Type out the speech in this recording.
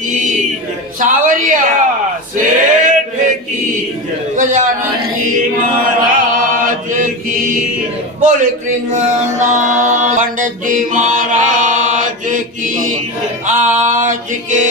की सावरिया सेठ की गजानन जी महाराज की बोले कृष्णनाथ पंडित जी महाराज की आज के